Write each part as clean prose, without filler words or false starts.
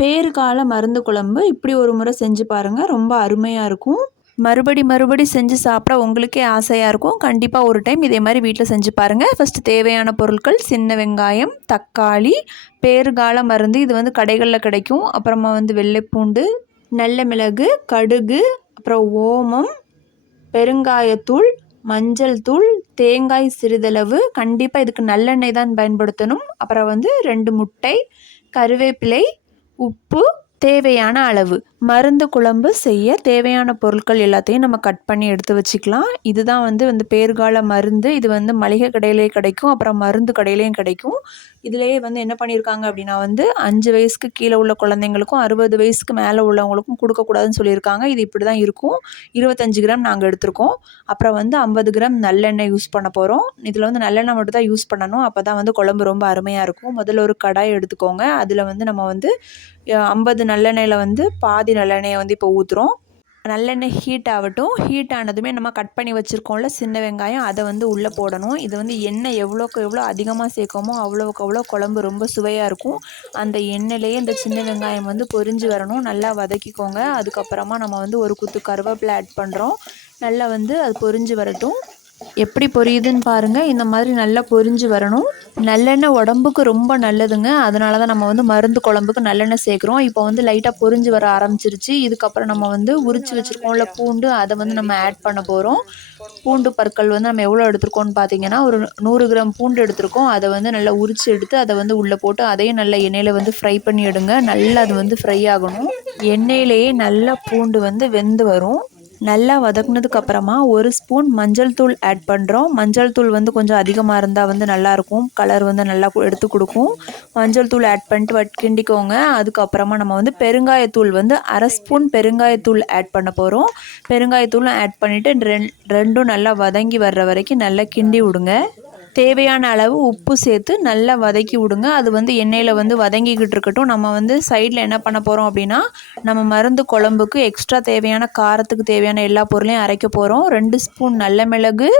பேறுகால மருந்து குழம்பு இப்படி ஒரு முறை செஞ்சு பாருங்கள். ரொம்ப அருமையாக இருக்கும். மறுபடி செஞ்சு சாப்பிட உங்களுக்கே ஆசையாக இருக்கும். கண்டிப்பாக ஒரு டைம் இதே மாதிரி வீட்டில் செஞ்சு பாருங்கள். ஃபஸ்ட்டு தேவையான பொருட்கள்: சின்ன வெங்காயம், தக்காளி, பேறுகால மருந்து, இது வந்து கடைகளில் கிடைக்கும். அப்புறமா வந்து வெள்ளைப்பூண்டு, நல்ல மிளகு, கடுகு, அப்புறம் ஓமம், பெருங்காயத்தூள், மஞ்சள் தூள், தேங்காய் சிறிதளவு, கண்டிப்பாக இதுக்கு நல்லெண்ணெய் தான் பயன்படுத்தணும். அப்புறம் வந்து 2 முட்டை, கருவேப்பிலை, உப்பு தேவையான அளவு. மருந்து குழம்பு செய்ய தேவையான பொருட்கள் எல்லாத்தையும் நம்ம கட் பண்ணி எடுத்து வச்சுக்கலாம். இதுதான் வந்து பேறுகால மருந்து. இது வந்து மளிகை கடையிலே கிடைக்கும், அப்புறம் மருந்து கடையிலையும் கிடைக்கும். இதிலேயே வந்து என்ன பண்ணியிருக்காங்க அப்படின்னா 5 வயசுக்கு கீழே உள்ள குழந்தைங்களுக்கும் 60 வயசுக்கு மேலே உள்ளவங்களுக்கும் கொடுக்கக்கூடாதுன்னு சொல்லியிருக்காங்க. இது இப்படி தான் இருக்கும். 25 கிராம் நாங்கள் எடுத்திருக்கோம். அப்புறம் 50 கிராம் நல்லெண்ணெய் யூஸ் பண்ண போகிறோம். இதில் நல்லெண்ணெய் மட்டும் தான் யூஸ் பண்ணணும். அப்போ தான் குழம்பு ரொம்ப அருமையாக இருக்கும். முதல்ல ஒரு கடாய் எடுத்துக்கோங்க. அதில் நம்ம 50 நல்லெண்ணெயில் பாதி நல்லெண்ணெயை இப்போ ஊற்றுறோம். நல்லெண்ணெய் ஹீட் ஆகட்டும். ஹீட் ஆனதுமே நம்ம கட் பண்ணி வச்சுருக்கோம்ல சின்ன வெங்காயம், அதை உள்ளே போடணும். இது எண்ணெய் எவ்வளோக்கு எவ்வளோ அதிகமாக சேர்க்கோமோ அவ்வளோக்கு அவ்வளோ குழம்பு ரொம்ப சுவையாக இருக்கும். அந்த எண்ணெயிலேயே இந்த சின்ன வெங்காயம் பொரிஞ்சு வரணும். நல்லா வதக்கிக்கோங்க. அதுக்கப்புறமா நம்ம ஒரு குத்து கருவேப்பிலை ஆட் பண்ணுறோம். நல்லா அது பொரிஞ்சு வரட்டும். எப்படி பொரியுதுன்னு பாருங்கள். இந்த மாதிரி நல்லா பொரிஞ்சு வரணும். நல்லெண்ணெய் உடம்புக்கு ரொம்ப நல்லதுங்க. அதனால தான் நம்ம மருந்து குழம்புக்கு நல்லெண்ணெய் சேர்க்குறோம். இப்போ லைட்டாக பொரிஞ்சு வர ஆரம்பிச்சிருச்சு. இதுக்கப்புறம் நம்ம உரித்து வச்சுருக்கோம்ல பூண்டு, அதை நம்ம ஆட் பண்ண போகிறோம். பூண்டு பற்கள் நம்ம எவ்வளோ எடுத்துருக்கோம்னு பார்த்தீங்கன்னா ஒரு 100 கிராம் பூண்டு எடுத்துருக்கோம். அதை நல்லா உரித்து எடுத்து அதை உள்ளே போட்டு அதையும் நல்லா எண்ணெயில் ஃப்ரை பண்ணி எடுங்க. நல்லா அது ஃப்ரை ஆகணும். எண்ணெயிலேயே நல்லா பூண்டு வெந்து வரும். நல்லா வதக்குனதுக்கப்புறமா 1 ஸ்பூன் மஞ்சள் தூள் ஆட் பண்ணுறோம். மஞ்சள் தூள் கொஞ்சம் அதிகமாக இருந்தால் நல்லாயிருக்கும். கலர் நல்லா எடுத்து கொடுக்கும். மஞ்சள் தூள் ஆட் பண்ணிட்டு கிண்டிக்கோங்க. அதுக்கப்புறமா நம்ம பெருங்காயத்தூள் 1/2 ஸ்பூன் பெருங்காயத்தூள் ஆட் பண்ண போகிறோம். பெருங்காயத்தூளும் ஆட் பண்ணிவிட்டு ரெண்டும் நல்லா வதங்கி வர்ற வரைக்கும் நல்லா கிண்டி விடுங்க. தேவையான அளவு உப்பு சேர்த்து நல்லா வதக்கி விடுங்க. அது எண்ணெயில் வதங்கிக்கிட்டு இருக்கட்டும். நம்ம சைடில் என்ன பண்ண போகிறோம் அப்படின்னா, நம்ம மருந்து குழம்புக்கு எக்ஸ்ட்ரா தேவையான காரத்துக்கு தேவையான எல்லா பொருளையும் அரைக்க போகிறோம். 2 ஸ்பூன் நல்ல மிளகு,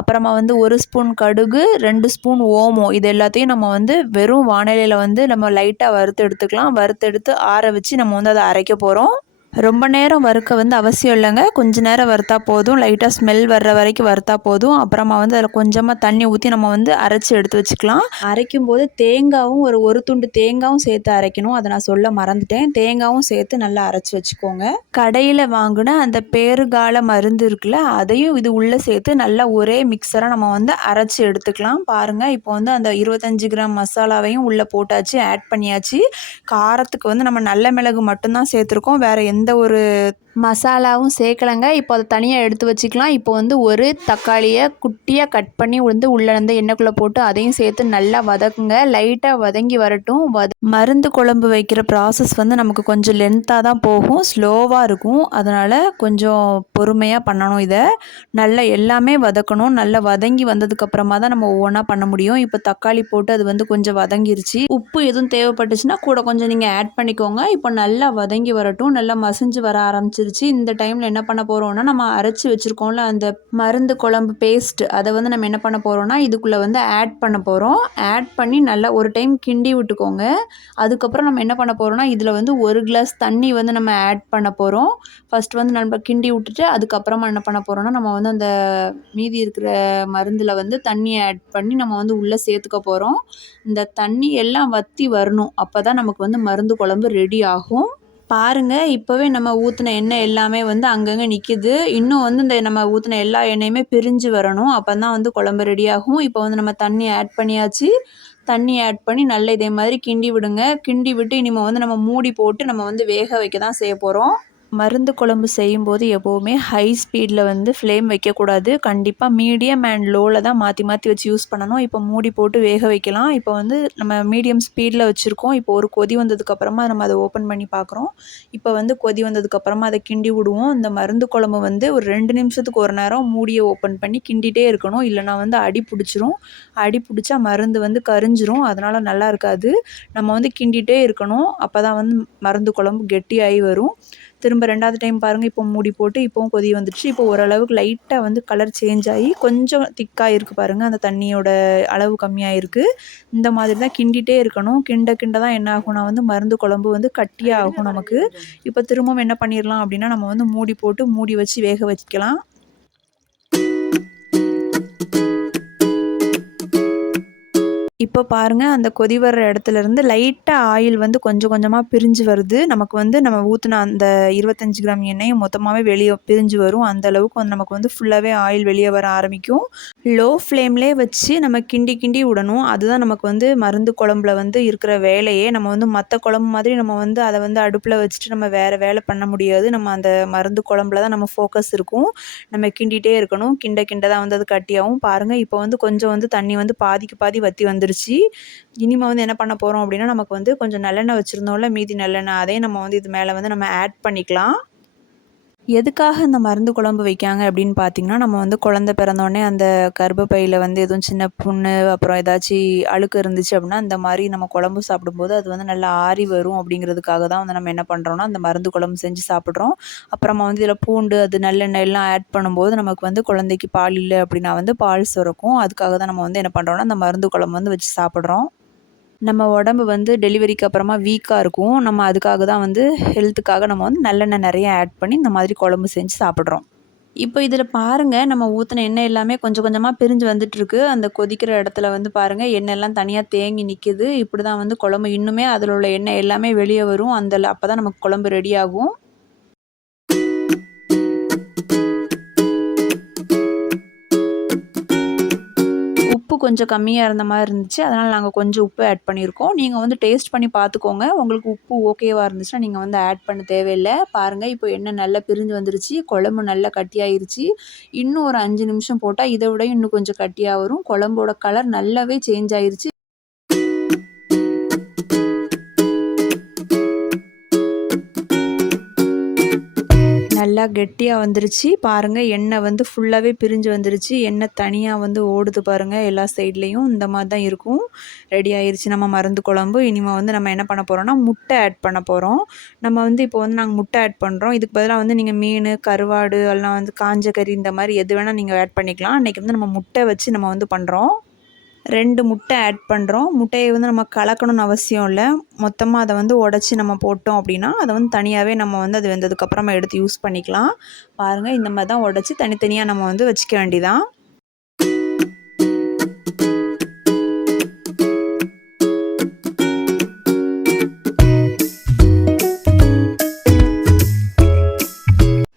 அப்புறமா 1 ஸ்பூன் கடுகு, 2 ஸ்பூன் ஓமம், இது எல்லாத்தையும் நம்ம வெறும் வாணலியில் நம்ம லைட்டாக வறுத்து எடுத்துக்கலாம். வறுத்தெடுத்து ஆற வச்சு நம்ம அதை அரைக்க போகிறோம். ரொம்ப நேரம் வறுக்க அவசியம் இல்லைங்க. கொஞ்சம் நேரம் வறுத்தா போதும். லைட்டாக ஸ்மெல் வர்ற வரைக்கும் வறுத்தா போதும். அப்புறமா அதில் கொஞ்சமாக தண்ணி ஊற்றி நம்ம அரைச்சி எடுத்து வச்சுக்கலாம். அரைக்கும் போது தேங்காவும் ஒரு துண்டு தேங்காவும் சேர்த்து அரைக்கணும். அதை நான் சொல்ல மறந்துட்டேன். தேங்காவும் சேர்த்து நல்லா அரைச்சி வச்சுக்கோங்க. கடையில் வாங்கின அந்த பேறுகால மருந்து இருக்குல்ல, அதையும் இது உள்ளே சேர்த்து நல்லா ஒரே மிக்சராக நம்ம அரைச்சி எடுத்துக்கலாம். பாருங்கள், இப்போ அந்த 25 கிராம் மசாலாவையும் உள்ளே போட்டாச்சு, ஆட் பண்ணியாச்சு. காரத்துக்கு நம்ம நல்ல மிளகு மட்டும்தான் சேர்த்துருக்கோம். வேறு எந்த ஒரு மசாலாவும் சேர்க்கலைங்க. இப்போ அதை தனியாக எடுத்து வச்சுக்கலாம். இப்போ ஒரு தக்காளியை குட்டியாக கட் பண்ணி உள்ளே எண்ணெய்க்குள்ளே போட்டு அதையும் சேர்த்து நல்லா வதக்குங்க. லைட்டாக வதங்கி வரட்டும். மருந்து குழம்பு வைக்கிற ப்ராசஸ் நமக்கு கொஞ்சம் லென்த்தாக தான் போகும், ஸ்லோவாக இருக்கும். அதனால் கொஞ்சம் பொறுமையாக பண்ணணும். இதை நல்லா எல்லாமே வதக்கணும். நல்லா வதங்கி வந்ததுக்கப்புறமா தான் நம்ம ஒவ்வொன்றா பண்ண முடியும். இப்போ தக்காளி போட்டு அது கொஞ்சம் வதங்கிருச்சு. உப்பு எதுவும் தேவைப்பட்டுச்சுன்னா கூட கொஞ்சம் நீங்கள் ஆட் பண்ணிக்கோங்க. இப்போ நல்லா வதங்கி வரட்டும். நல்லா மசிஞ்சு வர ஆரம்பிச்சிருச்சு. இந்த டைமில் என்ன பண்ண போகிறோம்னா, நம்ம அரைச்சி வச்சுருக்கோம்ல அந்த மருந்து குழம்பு பேஸ்ட், அதை நம்ம என்ன பண்ண போகிறோம்னா இதுக்குள்ளே ஆட் பண்ண போகிறோம். ஆட் பண்ணி நல்லா ஒரு டைம் கிண்டி விட்டுக்கோங்க. அதுக்கப்புறம் நம்ம என்ன பண்ண போகிறோம்னா இதில் 1 கிளாஸ் தண்ணி நம்ம ஆட் பண்ண போகிறோம். ஃபஸ்ட் நம்ம கிண்டி விட்டுட்டு அதுக்கப்புறமா என்ன பண்ண போகிறோம்னா நம்ம அந்த மீதி இருக்கிற மருந்தில் தண்ணியை ஆட் பண்ணி நம்ம உள்ளே சேர்த்துக்க போகிறோம். இந்த தண்ணி எல்லாம் வற்றி வரணும். அப்போ தான் நமக்கு மருந்து குழம்பு ரெடி ஆகும். பாருங்கள், இப்போவே நம்ம ஊற்றின எண்ணெய் எல்லாமே அங்கங்கே நிற்கிது. இன்னும் இந்த நம்ம ஊற்றின எல்லா எண்ணெயுமே பிரிஞ்சு வரணும். அப்போ தான் குழம்பு ரெடியாகும். இப்போ நம்ம தண்ணி ஆட் பண்ணியாச்சு. தண்ணி ஆட் பண்ணி நல்லா இதே மாதிரி கிண்டி விடுங்க. கிண்டி விட்டு இனிமேல் நம்ம மூடி போட்டு நம்ம வேக வைக்க தான் செய்ய போகிறோம். மருந்து குழம்பு செய்யும்போது எப்போவுமே ஹை ஸ்பீடில் ஃப்ளேம் வைக்கக்கூடாது. கண்டிப்பாக மீடியம் அண்ட் லோவில் தான் மாற்றி மாற்றி வச்சு யூஸ் பண்ணணும். இப்போ மூடி போட்டு வேக வைக்கலாம். இப்போ நம்ம மீடியம் ஸ்பீடில் வச்சுருக்கோம். இப்போ ஒரு கொதி வந்ததுக்கப்புறமா நம்ம அதை ஓப்பன் பண்ணி பார்க்குறோம். இப்போ கொதி வந்ததுக்கப்புறமா அதை கிண்டி விடுவோம். இந்த மருந்து குழம்பு ஒரு 2 நிமிஷத்துக்கு ஒரு நேரம் மூடியை ஓப்பன் பண்ணி கிண்டிகிட்டே இருக்கணும். இல்லைனா அடி பிடிச்சிரும். அடி பிடிச்சா மருந்து கரிஞ்சிரும். அதனால் நல்லா இருக்காது. நம்ம கிண்டிகிட்டே இருக்கணும். அப்போ தான் மருந்து குழம்பு கெட்டியாகி வரும். திரும்ப 2வது டைம் பாருங்கள், இப்போ மூடி போட்டு இப்போவும் கொதி வந்துடுச்சு. இப்போ ஓரளவுக்கு லைட்டாக வந்து கலர் சேஞ்ச் ஆகி கொஞ்சம் திக்காக இருக்குது பாருங்கள். அந்த தண்ணியோட அளவு கம்மியாக இருக்குது. இந்த மாதிரி தான் கிண்டிகிட்டே இருக்கணும். கிண்ட கிண்ட தான் என்ன ஆகும்னா வந்து மருந்து குழம்பு வந்து கட்டியாக ஆகும் நமக்கு. இப்போ திரும்பவும் என்ன பண்ணிடலாம் அப்படின்னா, நம்ம வந்து மூடி போட்டு மூடி வச்சு வேக வச்சுக்கலாம். இப்போ பாருங்கள், அந்த கொதி வர்ற இடத்துலருந்து லைட்டா ஆயில் வந்து கொஞ்சம் கொஞ்சமாக பிரிஞ்சு வருது. நமக்கு வந்து நம்ம ஊத்துன அந்த 25 கிராம் எண்ணெயும் மொத்தமாவே வெளிய பிரிஞ்சு வரும். அந்த அளவுக்கு வந்து நமக்கு வந்து ஃபுல்லாவே ஆயில் வெளிய வர ஆரம்பிக்கும். லோ ஃப்ளேம்லேயே வச்சு நம்ம கிண்டி கிண்டி விடணும். அதுதான் நமக்கு வந்து மருந்து குழம்புல வந்து இருக்கிற வேலையே. நம்ம வந்து மத்த குழம்பு மாதிரி நம்ம வந்து அத வந்து அடுப்புல வச்சுட்டு நம்ம வேற வேலை பண்ண முடியாது. நம்ம அந்த மருந்து குழம்புல தான் நம்ம ஃபோக்கஸ் இருக்கும். நம்ம கிண்டிட்டே இருக்கணும். கிண்ட கிண்ட தான் வந்து அது கட்டியாகும். பாருங்க, இப்போ வந்து கொஞ்சம் வந்து தண்ணி வந்து பாதிக்கு பாதி வத்தி வந்துருச்சு. இனிமே வந்து என்ன பண்ண போறோம் அப்படின்னா, நமக்கு வந்து கொஞ்சம் நல்லெண்ணெய் வச்சிருந்தோம்ல, மீதி நல்லெண்ணெய் அதையும் நம்ம வந்து இது மேல வந்து நம்ம ஆட் பண்ணிக்கலாம். எதுக்காக இந்த மருந்து குழம்பு வைக்காங்க அப்படின்னு பார்த்தீங்கன்னா, நம்ம வந்து குழந்தை பிறந்தோடனே அந்த கர்ப்பப்பையில வந்து எதுவும் சின்ன புண்ணு, அப்புறம் ஏதாச்சு அழுக்கு இருந்துச்சு அப்படின்னா, இந்த மாரி நம்ம குழம்பு சாப்பிடும்போது அது வந்து நல்லா ஆறி வரும் அப்படிங்கிறதுக்காக தான் வந்து நம்ம என்ன பண்ணுறோம்னா, அந்த மருந்து குழம்பு செஞ்சு சாப்பிட்றோம். அப்புறமா வந்து இதில பூண்டு, அது நல்லெண்ணெய் எல்லாம் ஆட் பண்ணும்போது நமக்கு வந்து குழந்தைக்கு பால் இல்ல அப்படின்னா வந்து பால் சுரக்கும். அதுக்காக தான் நம்ம வந்து என்ன பண்ணுறோம்னா, அந்த மருந்து குழம்பு வந்து வச்சு சாப்பிட்றோம். நம்ம உடம்பு வந்து டெலிவரிக்கு அப்புறமா வீக்கா இருக்கும். நம்ம அதுக்காக தான் வந்து ஹெல்த்துக்காக நம்ம வந்து நல்லெண்ணெய் நெறைய ஆட் பண்ணி இந்த மாதிரி குழம்பு செஞ்சு சாப்பிட்றோம். இப்போ இதில பாருங்க, நம்ம ஊத்துன எண்ணெய் எல்லாமே கொஞ்சம் கொஞ்சமா பிரிஞ்சு வந்துட்டுருக்கு. அந்த கொதிக்கிற இடத்துல வந்து பாருங்க, எண்ணெய்லாம் தனியா தேங்கி நிக்குது. இப்படி தான் வந்து குழம்பு இன்னுமே அதில உள்ள எண்ணெய் எல்லாமே வெளிய வரும். அப்பதான் நமக்கு குழம்பு ரெடி ஆகும். உப்பு கொஞ்சம் கம்மியா இருந்த மாரி இருந்துச்சு. அதனால நாங்க கொஞ்சம் உப்பு ஆட் பண்ணியிருக்கோம். நீங்க வந்து டேஸ்ட் பண்ணி பார்த்துக்கோங்க. உங்களுக்கு உப்பு ஓகேவா இருந்துச்சுன்னா, நீங்க வந்து ஆட் பண்ண தேவையில்ல. பாருங்க, இப்போ எண்ணெய் நல்லா பிரிஞ்சு வந்துருச்சு. குழம்பு நல்லா கட்டியாயிருச்சு. இன்னும் ஒரு 5 நிமிஷம் போட்டா இத விட இன்னும் கொஞ்சம் கட்டியா வரும். குழம்போட கலர் நல்லாவே சேஞ்ச் ஆயிருச்சு. நல்லா கெட்டியா வந்துருச்சு. பாருங்க, எண்ணெய் வந்து ஃபுல்லாவே பிரிஞ்சு வந்துருச்சு. எண்ணெய் தனியா வந்து ஓடுது பாருங்க எல்லா சைட்லயும். இந்த மாரி தான் இருக்கும். ரெடி ஆயிருச்சு நம்ம மருந்து குழம்பு. இனிமே வந்து நம்ம என்ன பண்ண போறோம்னா, முட்டை ஆட் பண்ண போறோம். நம்ம வந்து இப்போ வந்து நாங்க முட்டை ஆட் பண்றோம். இதுக்கு பதிலா வந்து நீங்க மீனு, கருவாடு இல்லனா வந்து காஞ்ச கறி இந்த மாரி எது வேணா நீங்க ஆட் பண்ணிக்கலாம். இன்னைக்கு வந்து நம்ம முட்டை வச்சு நம்ம வந்து பண்றோம். 2 முட்டை ஆட் பண்ணுறோம். முட்டைய வந்து நம்ம கலக்கணும்னு அவசியம் இல்ல. மொத்தமா அத வந்து உடைச்சு நம்ம போட்டோம் அப்படின்னா, அத வந்து தனியாவே நம்ம வந்து அது வெந்ததுக்கப்புறமா எடுத்து யூஸ் பண்ணிக்கலாம். பாருங்க, இந்த மாரி தான் உடைச்சு தனித்தனியா நம்ம வந்து வச்சுக்க வேண்டியதான்.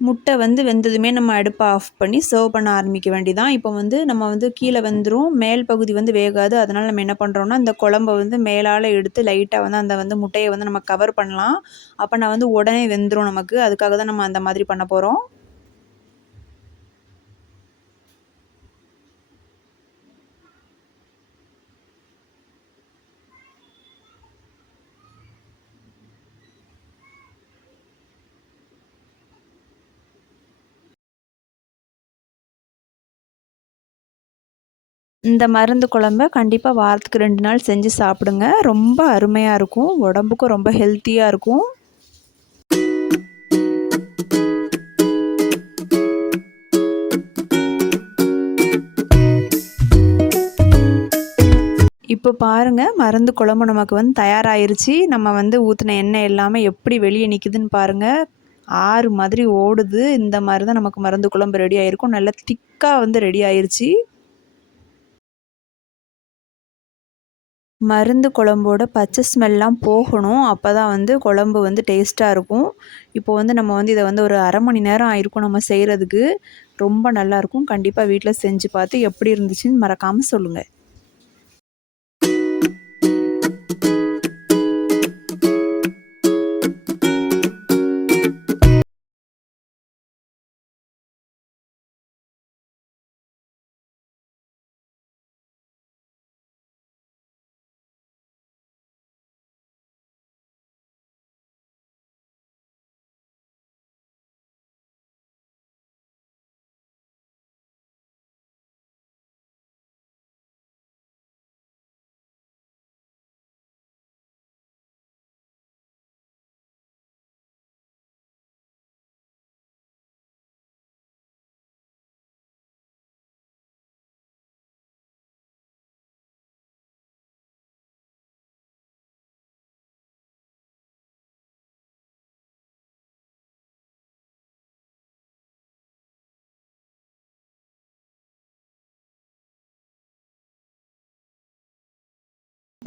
முட்டை வந்து வெந்ததுமே நம்ம அடுப்ப ஆஃப் பண்ணி சர்வ் பண்ண ஆரம்பிக்க வேண்டியதான். இப்போ வந்து நம்ம வந்து கீழ வெந்துரும். மேல் பகுதி வந்து வேகாது. அதனால நம்ம என்ன பண்றோம்னா, இந்த குழம்ப வந்து மேலால எடுத்து லைட்டா வந்து அந்த வந்து முட்டைய வந்து நம்ம கவர் பண்ணலாம். அப்ப நான் வந்து உடனே வெந்துரும் நமக்கு. அதுக்காக தான் நம்ம அந்த மாதிரி பண்ண போறோம். இந்த மருந்து குழம்ப கண்டிப்பா வாரத்துக்கு 2 நாள் செஞ்சு சாப்பிடுங்க. ரொம்ப அருமையா இருக்கும். உடம்புக்கும் ரொம்ப ஹெல்த்தியா இருக்கும். இப்போ பாருங்க, மருந்து குழம்பு நமக்கு வந்து தயாராயிருச்சு. நம்ம வந்து ஊத்துன எண்ணெய் எல்லாமே எப்படி வெளிய நிக்குதுன்னு பாருங்க. ஆறு மாதிரி ஓடுது. இந்த மாரி தான் நமக்கு மருந்து குழம்பு ரெடி ஆயிருக்கும். நல்லா திக்கா வந்து ரெடி ஆயிருச்சு. மருந்து குழம்போட பச்சை ஸ்மெல்லாம் போகணும். அப்பதான் வந்து குழம்பு வந்து டேஸ்ட்டா இருக்கும். இப்போ வந்து நம்ம வந்து இத வந்து ஒரு 1/2 மணி நேரம் ஆயிருக்கும் நம்ம செய்றதுக்கு. ரொம்ப நல்லாயிருக்கும். கண்டிப்பா வீட்ல செஞ்சு பார்த்து எப்படி இருந்துச்சுன்னு மறக்காம சொல்லுங்க.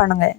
பண்ணுங்கள்.